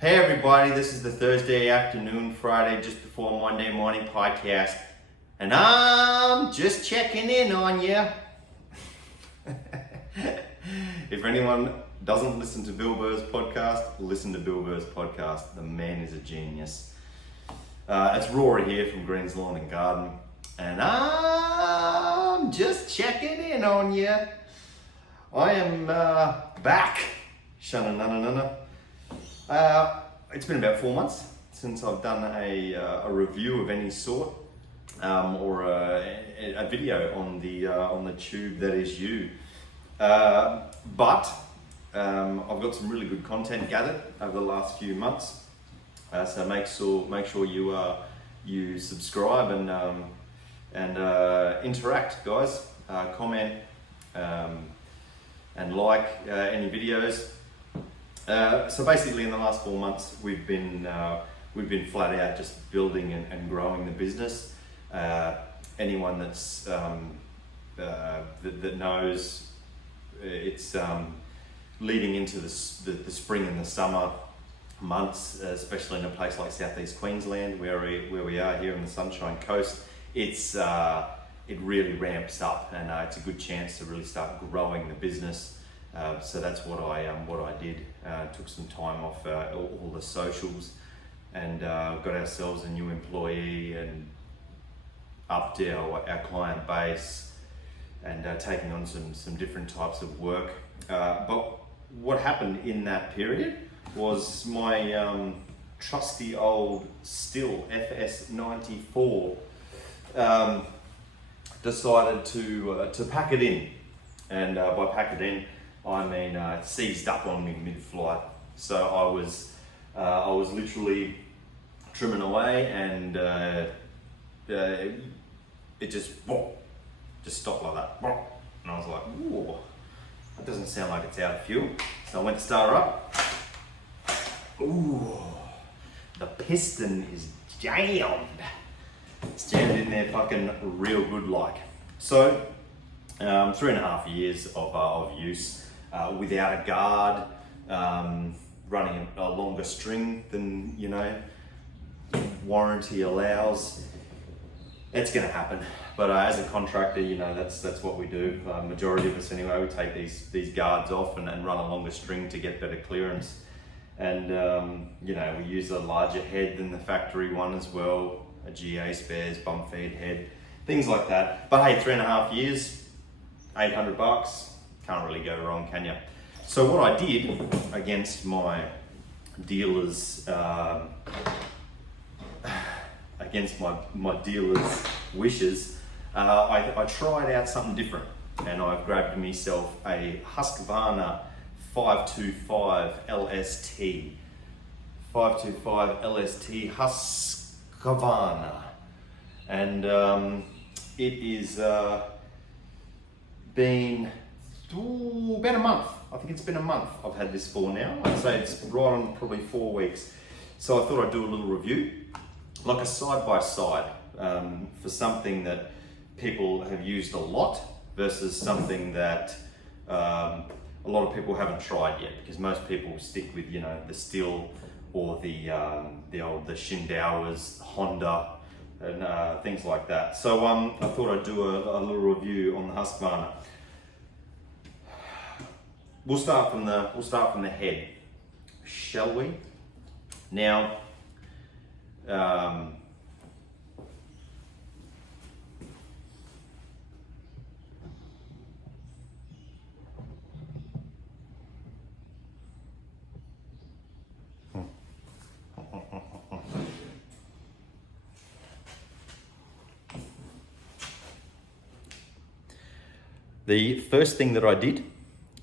Hey everybody, this is the Thursday afternoon, Friday, just before Monday morning podcast, and I'm just checking in on you. If anyone doesn't listen to Bill Burr's podcast, listen to Bill Burr's podcast. The man is a genius. It's Rory here from Green's Lawn and Garden, and I'm just checking in on you. I am back. Shanna. It's been about 4 months since I've done a review of any sort, or a video on the tube that is you. But I've got some really good content gathered over the last few months. So make sure you subscribe and interact, guys. Comment and like any videos. So basically, in the last 4 months, we've been flat out just building and growing the business. Anyone that's that knows, it's leading into the spring and the summer months, especially in a place like southeast Queensland, where we are here in the Sunshine Coast. It really ramps up, and it's a good chance to really start growing the business. So that's what I did. Took some time off all the socials, and got ourselves a new employee and upped our client base, and taking on some different types of work. But what happened in that period was my trusty old Stihl FS94 decided to pack it in, and by pack it in, I mean, it seized up on me mid-flight. So I was literally trimming away, and it just stopped like that. And I was like, ooh, that doesn't sound like it's out of fuel. So I went to start her up. Ooh, the piston is jammed. It's jammed in there fucking real good like. So 3.5 years of use. Without a guard, running a longer string than warranty allows. It's going to happen, but as a contractor, that's what we do. Majority of us anyway, we take these guards off and run a longer string to get better clearance, and we use a larger head than the factory one as well, a GA spares, bump feed head, things like that. But hey, 3.5 years, $800. Can't really go wrong, can you? So what I did against my dealer's wishes, I tried out something different, and I've grabbed myself a Husqvarna 525 LST. 525 LST Husqvarna, and it is been about a month. I think it's been a month I've had this for now. I'd say it's right on probably 4 weeks. So I thought I'd do a little review, like a side-by-side, for something that people have used a lot versus something that a lot of people haven't tried yet, because most people stick with the Stihl or the Shindauers, Honda, and things like that. So I thought I'd do a little review on the Husqvarna. We'll start from the head, shall we? Now, the first thing that I did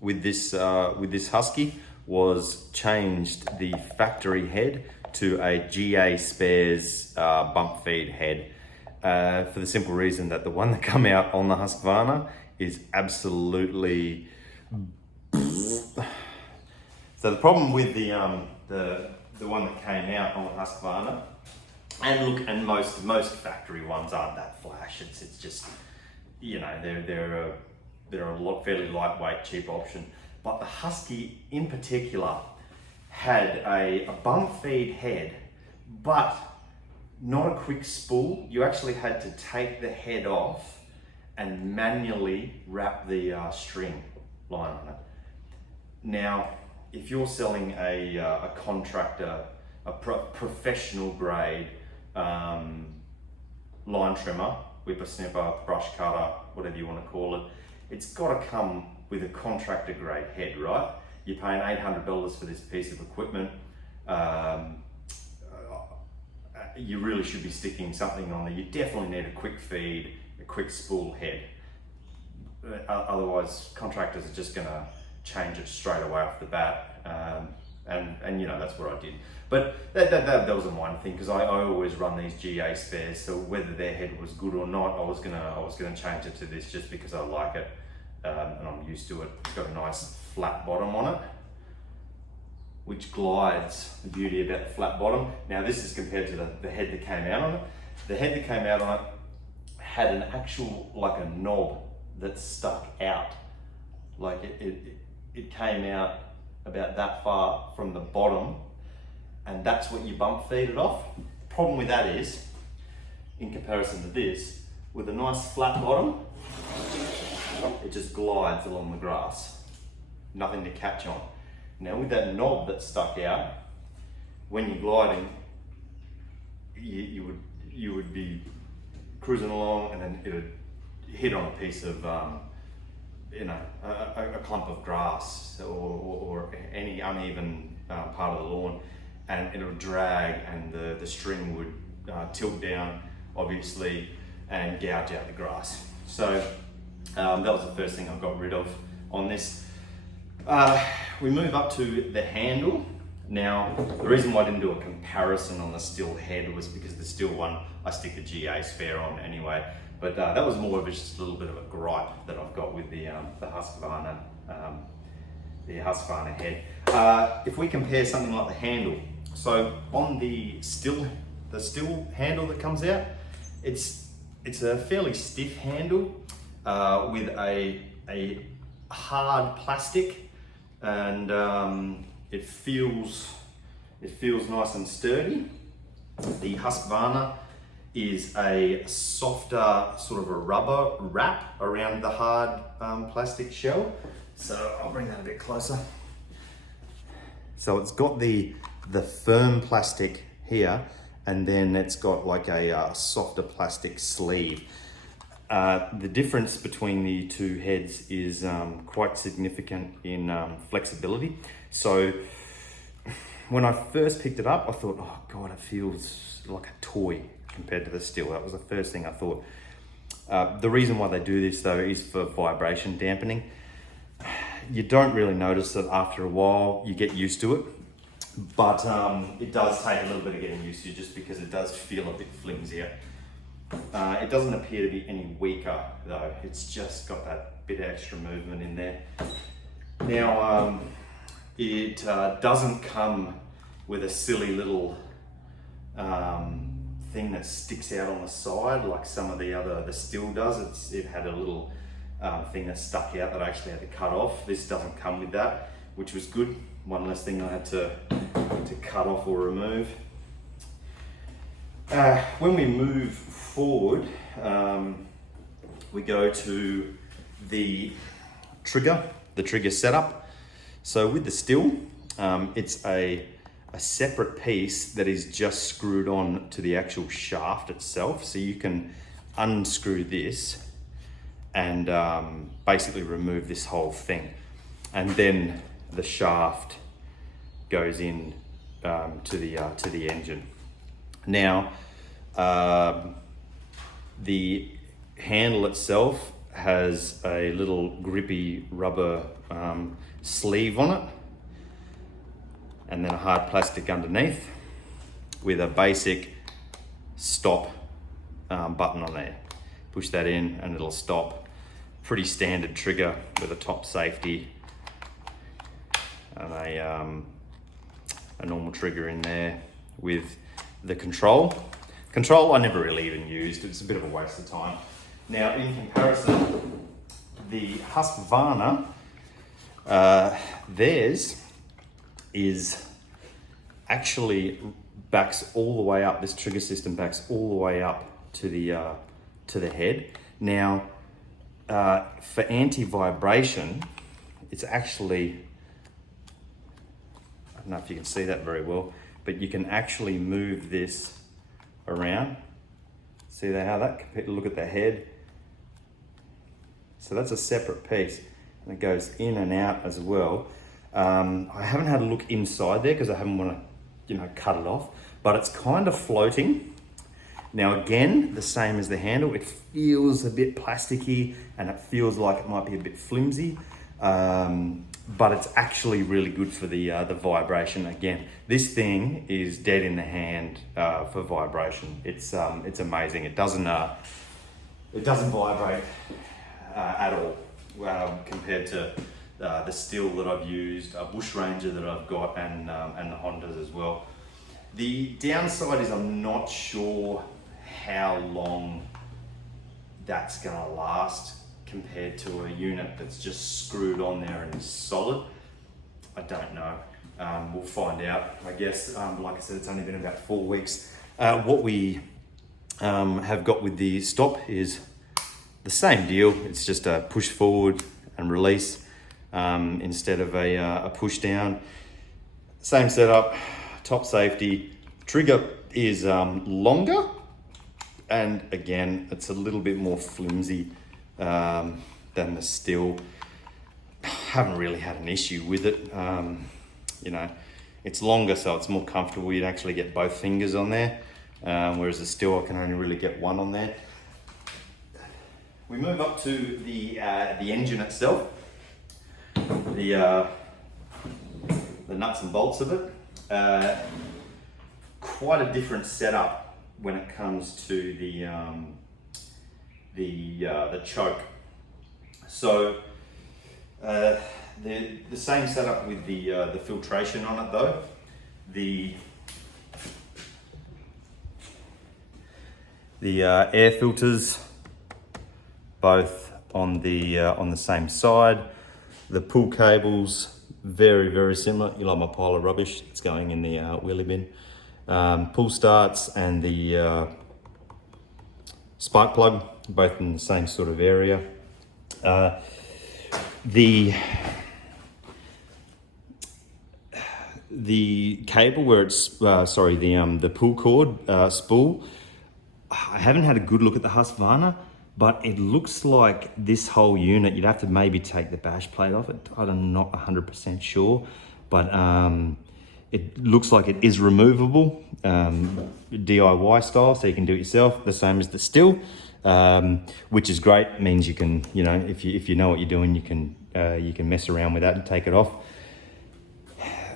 with this Husky was changed the factory head to a GA spares bump feed head, for the simple reason that the one that come out on the Husqvarna is absolutely. So the problem with the one that came out on the Husqvarna, and most factory ones aren't that flash. It's just they're a fairly lightweight, cheap option. But the Husky in particular had a bump feed head, but not a quick spool. You actually had to take the head off and manually wrap the string line on it. Now, if you're selling a contractor, a professional grade line trimmer, whippersnipper, brush cutter, whatever you want to call it, it's got to come with a contractor grade head, right? You're paying $800 for this piece of equipment. You really should be sticking something on there. You definitely need a quick feed, a quick spool head. Otherwise, contractors are just gonna change it straight away off the bat. And you know, that's what I did. But that was a minor thing, because I always run these GA spares, so whether their head was good or not, I was gonna change it to this just because I like it, and I'm used to it. It's got a nice flat bottom on it, which glides. The beauty about the flat bottom. Now this is compared to the head that came out on it. The head that came out on it had an actual, like a knob that stuck out. Like it came out about that far from the bottom, and that's what you bump feed it off. Problem with that is, in comparison to this, with a nice flat bottom, it just glides along the grass. Nothing to catch on. Now with that knob that stuck out, when you're gliding, you would be cruising along, and then it would hit on a piece of, you know, a clump of grass or any uneven part of the lawn, and it would drag, and the string would tilt down, obviously, and gouge out the grass. So that was the first thing I got rid of on this. We move up to the handle. Now, the reason why I didn't do a comparison on the still head was because the still one, I stick the GA spare on anyway. But that was more of just a little bit of a gripe that I've got with the Husqvarna head. If we compare something like the handle, so on the still handle that comes out, it's a fairly stiff handle with a hard plastic, and it feels nice and sturdy. The Husqvarna is a softer sort of a rubber wrap around the hard plastic shell. So I'll bring that a bit closer. So it's got the firm plastic here, and then it's got like a softer plastic sleeve. The difference between the two heads is quite significant in flexibility. So when I first picked it up, I thought, oh God, it feels like a toy compared to the still. That was the first thing I thought. The reason why they do this though is for vibration dampening. You don't really notice it after a while, you get used to it, but it does take a little bit of getting used to, just because it does feel a bit flimsier. It doesn't appear to be any weaker though, it's just got that bit of extra movement in there. Now, it doesn't come with a silly little thing that sticks out on the side like some of the still does. It had a little thing that stuck out that I actually had to cut off. This doesn't come with that, which was good. One less thing I had to cut off or remove. When we move forward, we go to the trigger setup. So with the still, it's a separate piece that is just screwed on to the actual shaft itself. So you can unscrew this and basically remove this whole thing, and then the shaft goes in to the engine. Now, the handle itself has a little grippy rubber sleeve on it, and then a hard plastic underneath with a basic stop button on there. Push that in and it'll stop. Pretty standard trigger with a top safety and a normal trigger in there with the control. Control I never really even used, it's a bit of a waste of time. Now in comparison, the Husqvarna, theirs is actually backs all the way up. This trigger system backs all the way up to the head. Now, for anti-vibration, it's actually, I don't know if you can see that very well, but you can actually move this around. See how that, look at the head. So that's a separate piece, and it goes in and out as well. I haven't had a look inside there because I haven't want to, cut it off, but it's kind of floating. Now again, the same as the handle, it feels a bit plasticky and it feels like it might be a bit flimsy, but it's actually really good for the vibration. Again, this thing is dead in the hand for vibration. It's amazing. It doesn't vibrate at all compared to the Stihl that I've used, a Bush Ranger that I've got, and the Hondas as well. The downside is I'm not sure how long that's gonna last compared to a unit that's just screwed on there and is solid. I don't know. We'll find out, I guess. Like I said, it's only been about 4 weeks. What we have got with the stop is the same deal. It's just a push forward and release instead of a push down. Same setup, top safety. Trigger is longer, and again, it's a little bit more flimsy than the Stihl. Haven't really had an issue with it. It's longer, so it's more comfortable. You'd actually get both fingers on there, whereas the Stihl, I can only really get one on there. We move up to the engine itself, the nuts and bolts of it. Quite a different setup when it comes to the choke. So the same setup with the filtration on it though. The air filters both on the same side. The pull cables very, very similar. You like my pile of rubbish? It's going in the wheelie bin. Pull starts and the spark plug, both in the same sort of area. The cable where it's the pull cord spool, I haven't had a good look at the Husqvarna, but it looks like this whole unit, you'd have to maybe take the bash plate off it. I'm not 100% sure, but it looks like it is removable, DIY style, so you can do it yourself, the same as the Stihl, which is great. It means you can, if you know what you're doing, you can mess around with that and take it off.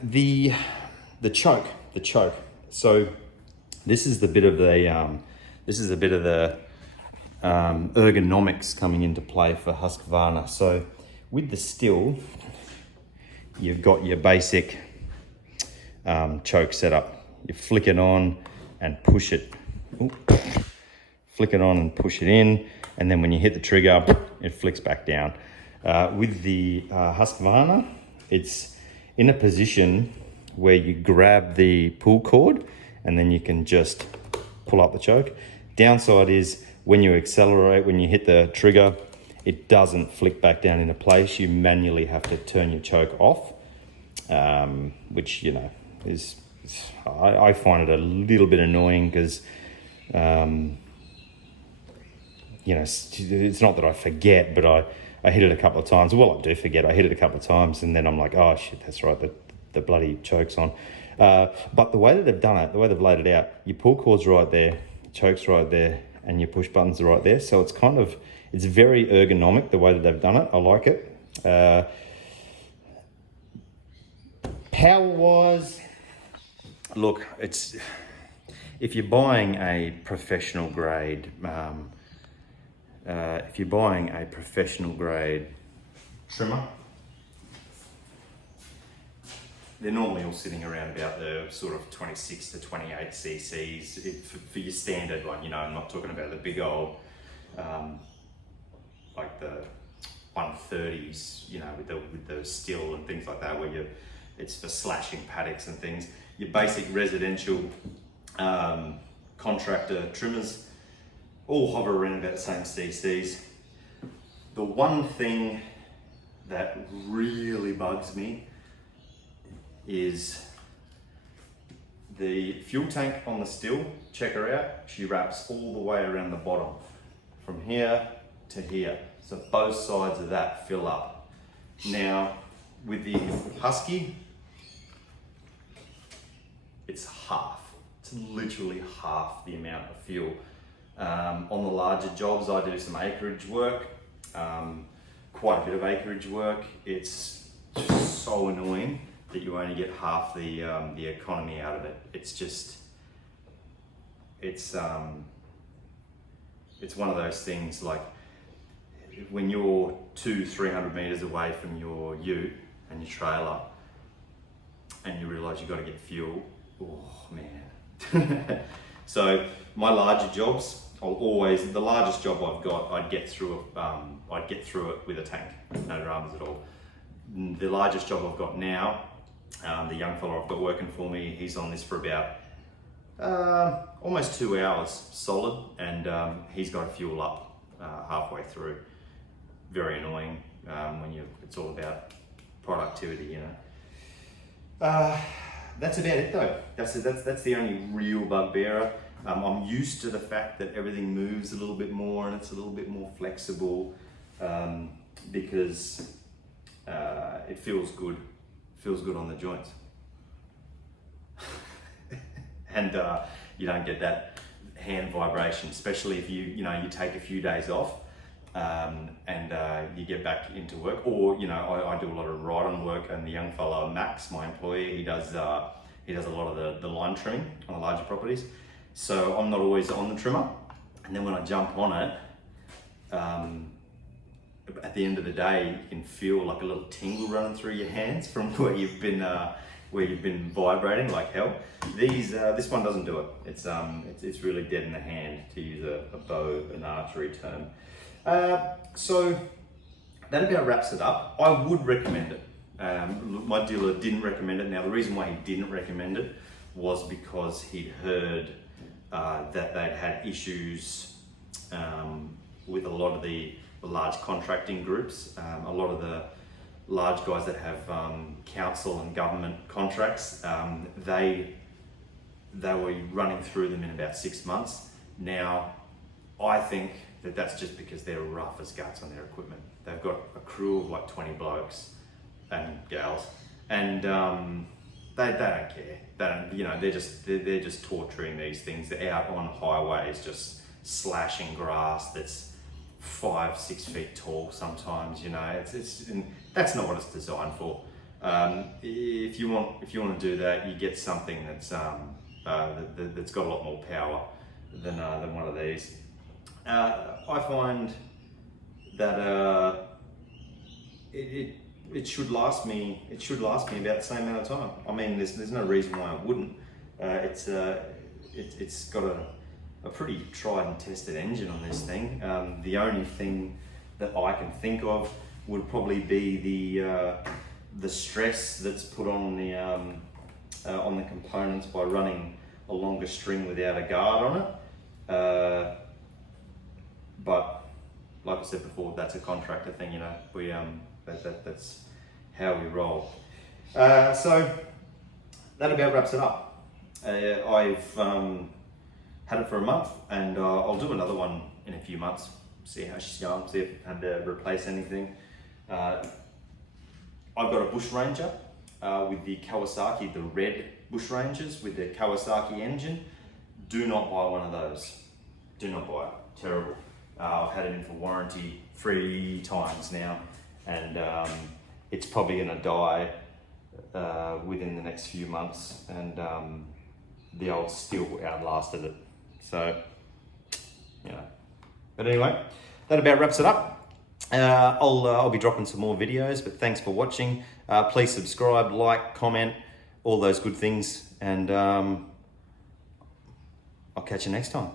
The choke. So this is the bit of the ergonomics coming into play for Husqvarna. So with the Stihl, you've got your basic choke setup. You flick it on and push it. Flick it on and push it in, and then when you hit the trigger, it flicks back down. With the Husqvarna, it's in a position where you grab the pull cord and then you can just pull up the choke. Downside is when you accelerate, when you hit the trigger, it doesn't flick back down into place. You manually have to turn your choke off, which, is, I find it a little bit annoying because, it's not that I forget, but I hit it a couple of times. Well, I do forget. I hit it a couple of times and then I'm like, oh shit, that's right, the bloody choke's on. But the way that they've done it, the way they've laid it out, your pull cord's right there, choke's right there, and your push buttons are right there. So it's very ergonomic the way that they've done it. I like it. Power-wise, look, if you're buying a professional grade, trimmer, they're normally all sitting around about the sort of 26 to 28 cc's for your standard one. I'm not talking about the big old, like the 130s, with the Stihl and things like that, where It's for slashing paddocks and things. Your basic residential contractor trimmers all hover around about the same CCs. The one thing that really bugs me is the fuel tank on the still. Check her out. She wraps all the way around the bottom, from here to here. So both sides of that fill up. Now, with the Husky, it's half. It's literally half the amount of fuel. On the larger jobs, I do some acreage work, quite a bit of acreage work. It's just so annoying that you only get half the economy out of it. It's just, it's one of those things, like when you're 200-300 meters away from your ute and your trailer, and you realise you've got to get fuel. Oh man. So my larger jobs, the largest job I've got, I'd get through it with a tank, no dramas at all. The largest job I've got now, the young fella I've got working for me, he's on this for about almost 2 hours solid, and he's got to fuel up halfway through. Very annoying when it's all about productivity, you know. That's about it though. That's the only real bugbearer. I'm used to the fact that everything moves a little bit more and it's a little bit more flexible, because it feels good. Feels good on the joints. And you don't get that hand vibration, especially if you take a few days off and you get back into work. Or I do a lot of ride-on work, and the young fellow Max, my employee, he does a lot of the line trimming on the larger properties. So I'm not always on the trimmer, and then when I jump on it, at the end of the day, you can feel like a little tingle running through your hands from where you've been vibrating like hell. This one doesn't do it. It's really dead in the hand, to use a bow and archery term. So that about wraps it up. I would recommend it. My dealer didn't recommend it. Now the reason why he didn't recommend it was because he'd heard that they'd had issues with a lot of the large contracting groups, a lot of the large guys that have council and government contracts. They were running through them in about 6 months. Now, I think that's just because they're rough as guts on their equipment. They've got a crew of like 20 blokes and gals, and they don't care. They don't, they're just torturing these things. They're out on highways just slashing grass that's 5-6 feet tall sometimes. And that's not what it's designed for. If you want to do that, you get something that's got a lot more power than one of these. I find that it should last me. It should last me about the same amount of time. I mean, there's no reason why it wouldn't. It's got a pretty tried and tested engine on this thing. The only thing that I can think of would probably be the stress that's put on the components by running a longer string without a guard on it. But like I said before, that's a contractor thing. That's how we roll. So that about wraps it up. I've had it for a month, and I'll do another one in a few months. See how she's going. See if I had to replace anything. I've got a Bush Ranger with the Kawasaki, the red Bush Rangers with the Kawasaki engine. Do not buy one of those. Do not buy it. Terrible. I've had it in for warranty 3 times now, and it's probably going to die within the next few months, and the old still outlasted it. So, But anyway, that about wraps it up. I'll be dropping some more videos, but thanks for watching. Please subscribe, like, comment, all those good things, and I'll catch you next time.